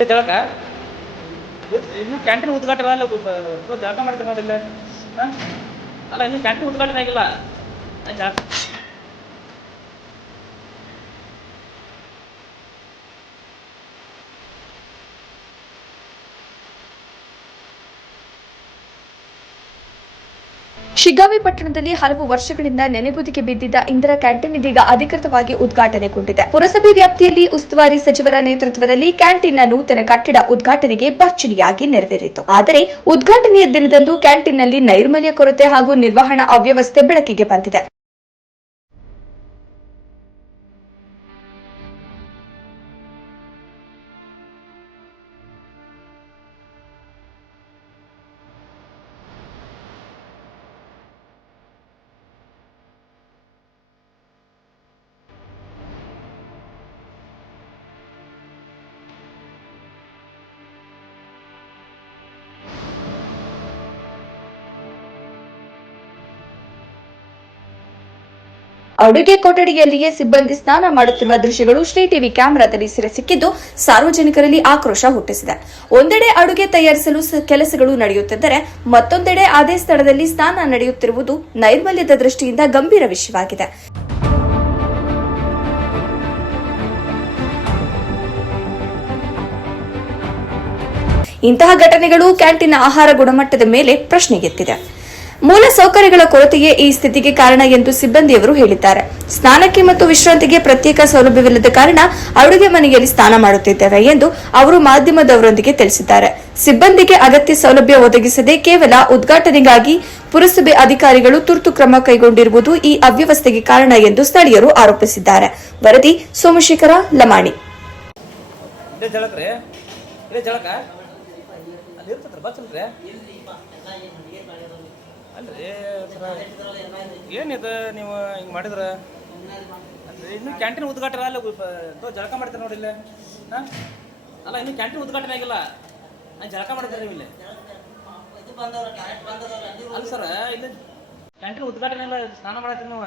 ಜಳಕ ಇನ್ನು ಕ್ಯಾಂಟೀನ್ ಉದ್ಘಾಟನೆ ಅಲ್ಲ ಜಳಕ ಮಾಡ್ತಾರೆ ಅಲ್ಲ ಇನ್ನು ಕ್ಯಾಂಟೀನ್ ಉದ್ಘಾಟನೆ ಆಗಿಲ್ಲ. ಆ, ಶಿಗ್ಗಾವಿ ಪಟ್ಟಣದಲ್ಲಿ ಹಲವು ವರ್ಷಗಳಿಂದ ನೆನೆಗುದಿಗೆ ಬಿದ್ದಿದ್ದ ಇಂದಿರಾ ಕ್ಯಾಂಟೀನ್ ಇದೀಗ ಅಧಿಕೃತವಾಗಿ ಉದ್ಘಾಟನೆಗೊಂಡಿದೆ ಪುರಸಭೆ ವ್ಯಾಪ್ತಿಯಲ್ಲಿ ಉಸ್ತುವಾರಿ ಸಚಿವರ ನೇತೃತ್ವದಲ್ಲಿ ಕ್ಯಾಂಟೀನ್ನ ನೂತನ ಕಟ್ಟಡ ಉದ್ಘಾಟನೆಗೆ ಭರ್ಜರಿಯಾಗಿ ನೆರವೇರಿತು ಆದರೆ ಉದ್ಘಾಟನೆಯ ದಿನದಂದು ಕ್ಯಾಂಟೀನ್ನಲ್ಲಿ ನೈರ್ಮಲ್ಯ ಕೊರತೆ ಹಾಗೂ ನಿರ್ವಹಣಾ ಅವ್ಯವಸ್ಥೆ ಬೆಳಕಿಗೆ ಬಂದಿದೆ. ಅಡುಗೆ ಕೊಠಡಿಯಲ್ಲಿಯೇ ಸಿಬ್ಬಂದಿ ಸ್ನಾನ ಮಾಡುತ್ತಿರುವ ದೃಶ್ಯಗಳು ಶ್ರೀ ಟಿವಿ ಕ್ಯಾಮೆರಾದಲ್ಲಿ ಸೆರೆ ಸಿಕ್ಕಿದ್ದು ಸಾರ್ವಜನಿಕರಲ್ಲಿ ಆಕ್ರೋಶ ಹುಟ್ಟಿಸಿದೆ. ಒಂದೆಡೆ ಅಡುಗೆ ತಯಾರಿಸಲು ಕೆಲಸಗಳು ನಡೆಯುತ್ತಿದ್ದರೆ ಮತ್ತೊಂದೆಡೆ ಅದೇ ಸ್ಥಳದಲ್ಲಿ ಸ್ನಾನ ನಡೆಯುತ್ತಿರುವುದು ನೈರ್ಮಲ್ಯದ ದೃಷ್ಟಿಯಿಂದ ಗಂಭೀರ ವಿಷಯವಾಗಿದೆ. ಇಂತಹ ಘಟನೆಗಳು ಕ್ಯಾಂಟೀನ್ ಆಹಾರ ಗುಣಮಟ್ಟದ ಮೇಲೆ ಪ್ರಶ್ನೆಗೆತ್ತಿದೆ ಮೂಲ ಸೌಕರ್ಯಗಳ ಕೊರತೆಯೇ ಈ ಸ್ಥಿತಿಗೆ ಕಾರಣ ಎಂದು ಸಿಬ್ಬಂದಿಯವರು ಹೇಳಿದ್ದಾರೆ. ಸ್ನಾನಕ್ಕೆ ಮತ್ತು ವಿಶ್ರಾಂತಿಗೆ ಪ್ರತ್ಯೇಕ ಸೌಲಭ್ಯವಿಲ್ಲದ ಕಾರಣ ಅಡುಗೆ ಮನೆಯಲ್ಲಿ ಸ್ನಾನ ಮಾಡುತ್ತಿದ್ದೇವೆ ಎಂದು ಅವರು ಮಾಧ್ಯಮದವರೊಂದಿಗೆ ತಿಳಿಸಿದ್ದಾರೆ. ಸಿಬ್ಬಂದಿಗೆ ಅಗತ್ಯ ಸೌಲಭ್ಯ ಒದಗಿಸದೆ ಕೇವಲ ಉದ್ಘಾಟನೆಗಾಗಿ ಪುರಸಭೆ ಅಧಿಕಾರಿಗಳು ತುರ್ತು ಕ್ರಮ ಕೈಗೊಂಡಿರುವುದು ಈ ಅವ್ಯವಸ್ಥೆಗೆ ಕಾರಣ ಎಂದು ಸ್ಥಳೀಯರು ಆರೋಪಿಸಿದ್ದಾರೆ. ವರದಿ ಸೋಮಶೇಖರ ಲಮಾಣಿ. ಸರ ಏನಿದು ನೀವು ಹಿಂಗೆ ಮಾಡಿದ್ರೆ? ಅಲ್ರಿ ಇನ್ನು ಕ್ಯಾಂಟೀನ್ ಉದ್ಘಾಟನೆ ಅಲ್ಲ ಜಳಕ ಮಾಡ್ತಾರೆ ನೋಡಿ ಇಲ್ಲೇ? ಹಾಂ? ಅಲ್ಲ, ಇನ್ನು ಕ್ಯಾಂಟೀನ್ ಉದ್ಘಾಟನೆ ಆಗಿಲ್ಲ. ನಾನು ಜಳಕ ಮಾಡ್ತಾರೆ ನೀವು ಇಲ್ಲಿ? ಅಲ್ಲ ಸರ್, ಇಲ್ಲಿ ಕ್ಯಾಂಟೀನ್ ಉದ್ಘಾಟನೆ ಇಲ್ಲ ಸ್ನಾನ ಮಾಡತ್ತೀನಿ ನಾವು?